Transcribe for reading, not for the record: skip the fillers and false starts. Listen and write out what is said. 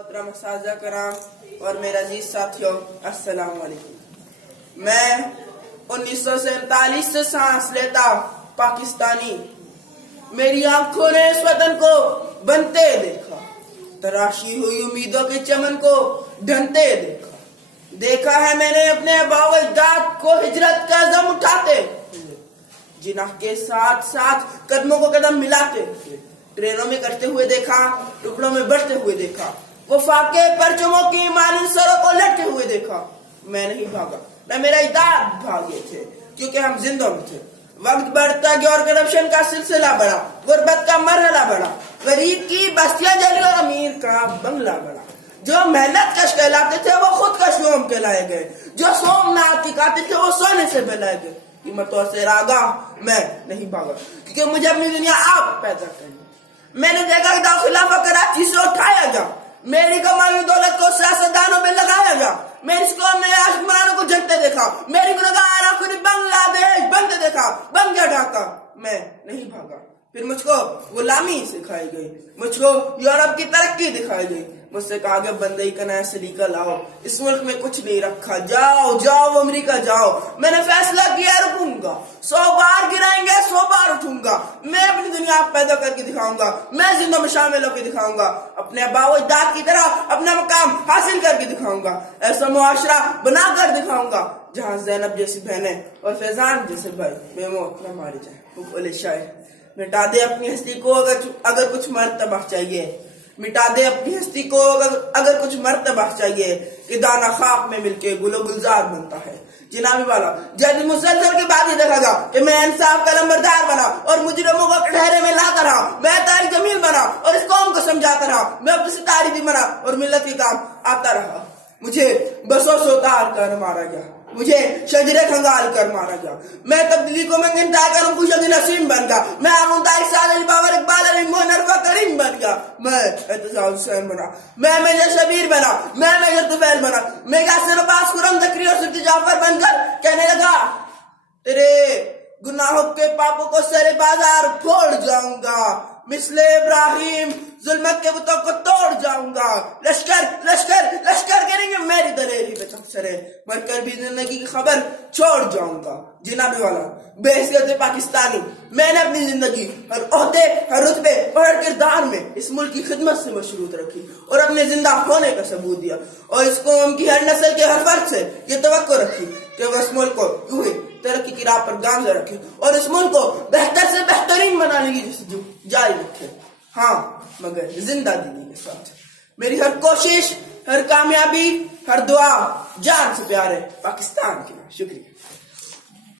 محترم اساتذہ کرام اور میرے عزیز ساتھیوں، السلام علیکم۔ میں 1947 سے سانس لیتا پاکستانی، میری آنکھوں نے اس وطن کو بنتے دیکھا، تراشی ہوئی امیدوں کے چمن کو ڈھنتے دیکھا ہے میں نے اپنے آباء و اجداد کو ہجرت کا عزم اٹھاتے، جناح کے ساتھ ساتھ قدموں کو قدم ملاتے، ٹرینوں میں کرتے ہوئے دیکھا، ٹکڑوں میں بڑھتے ہوئے دیکھا، وفاق کے پرچموں کی مانند سروں کو لٹتے ہوئے دیکھا۔ میں نہیں بھاگا، نہ میرا اجداد بھاگے تھے، کیونکہ ہم زندوں میں تھے۔ وقت بڑھتا گیا اور کرپشن کا سلسلہ بڑھا، غربت کا مرحلہ بڑھا، غریب کی بستیاں جلی اور امیر کا بنگلہ بڑھا۔ جو محنت کش کہلاتے تھے وہ خود کش یوم کہلائے گئے، جو سومناتھ کے قاتل تھے وہ سونے سے بہلائے گئے۔ قیمتوں سے راگا میں نہیں بھاگا، کیونکہ مجھے اپنی دنیا آپ پیدا کرنی۔ میں نے دیکھا کہ خلافہ کراچی سے اٹھایا گیا، میری کمائی دولت کو سیاستدانوں میں لگایا گیا، میری اس قوم میں عاشقانوں کو جھنکتے دیکھا، میری گناہگار آنکھوں نے بنگلہ دیش بنتے دیکھا، بن گیا ڈھاکہ۔ میں نہیں بھاگا، پھر مجھ کو غلامی سکھائی گئی، مجھ کو یورپ کی ترقی دکھائی گئی، مجھ سے کہا کہ بندئی کا نیا سلیقہ لاؤ، اس ملک میں کچھ نہیں رکھا، جاؤ جاؤ امریکہ جاؤ۔ میں نے فیصلہ کیا رکوں گا، 100 بار گرائیں گے 100 بار اٹھوں گا، میں اپنی دنیا پیدا کر کے دکھاؤں گا، میں زندوں میں شامل ہو کے دکھاؤں گا، اپنے آباء و اجداد کی طرح اپنا مقام حاصل کر کے دکھاؤں گا، ایسا معاشرہ بنا کر دکھاؤں گا جہاں زینب جیسی بہنیں اور فیضان جیسے بھائی بے موت نہ مارے جائیں۔ بولے شاعر، مٹا دے اپنی ہستی کو اگر کچھ مرتبہ چاہیے، مٹا دے اپنی ہستی کو اگر کچھ مرتبہ چاہیے، کہ دانا خاک میں مل کے گل و گلزار بنتا ہے۔ جناب والا جب مسلسل کے بعد یہ دیکھا گا کہ میں انصاف کا لمبردار بنا اور مجرموں کو کٹہرے میں لاتا رہا، میں تاریخ جمیل بنا اور اس قوم کو سمجھاتا رہا، میں اپنی ستاری بھی بنا اور ملت کے کام آتا رہا۔ مجھے بسوں سے اتار کر مارا گیا، مجھے شجرے کھنگال کر مارا گیا، میں تبدیلی کو منگنتا کر خوشی نسیم بن گیا، میں بابر اقبال علی موہن عرفہ کریم بن گیا، میں اعتزاز حسین بنا، میں میجر شبیر بنا، میں میجر طفیل بنا، میں یاسر عباس خرم ذکری اور سرتی جعفر بن کر کہنے لگا تیرے گناہوں کے پاپوں کو سر بازار پھوڑ جاؤں گا، مثل ابراہیم ظلمت کے بتوں کو توڑ جاؤں گا، لشکر لشکر لشکر کریں گے میری دلیری پہ چکسرے، مر کر بھی زندگی کی خبر چھوڑ جاؤں گا۔ جناب والا بے حیثیت پاکستانی، میں نے اپنی زندگی ہر عہدے ہر رتبے اور ہر کردار میں اس ملک کی خدمت سے مشروط رکھی اور اپنے زندہ ہونے کا ثبوت دیا، اور اس قوم کی ہر نسل کے ہر فرد سے یہ توقع رکھی کہ وہ اس ملک کو یوں ہی ترقی کی راہ پر گامزن رکھے اور اس ملک کو بہتر سے بہترین بنانے کی جستجو جاری رکھے، ہاں مگر زندہ دلی کے ساتھ۔ میری ہر کوشش، ہر کامیابی، ہر دعا جان سے پیار ہے پاکستان کے لیے۔ شکریہ۔